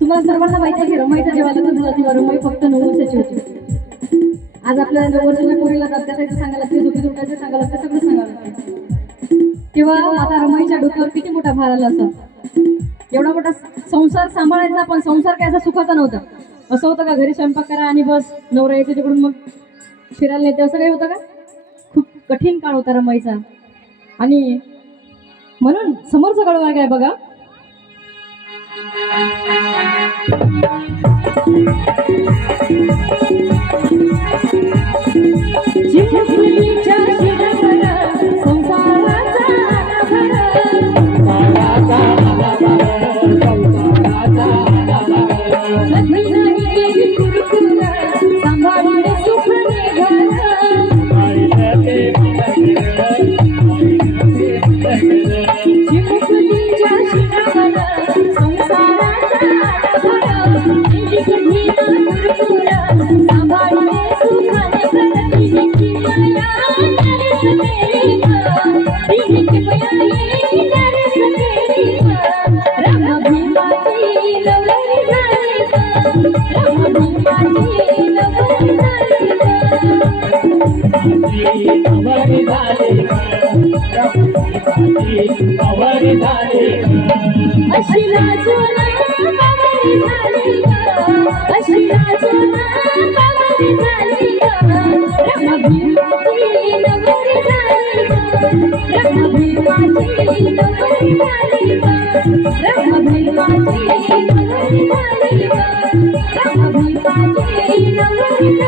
तुम्हाला सर्वांना माहिती आहे की रमाईचं जेव्हा लग्न झालं तेव्हा रमाई फक्त 9 वर्षाची होती. आज आपल्याला 9 वर्षाच्या पोरीला अत्याचाराचं सांगायला लागते, झोपी झोपायचं सांगायला लागतं, सगळं सांगावं लागतं. तेव्हा आता रमाईच्या डोक्यावर किती मोठा भार आला असं. एवढा मोठा संसार सांभाळायचा, पण संसार काय असा सुखाचा नव्हता. असं होतं का घरी स्वयंपाक करा आणि बस नवरा यायचं तिकडून मग फिरायला नेते, असं काही होतं का? खूप कठीण काळ होता रमाईचा. आणि म्हणून समोरचा कडवा काय बघा, Nobody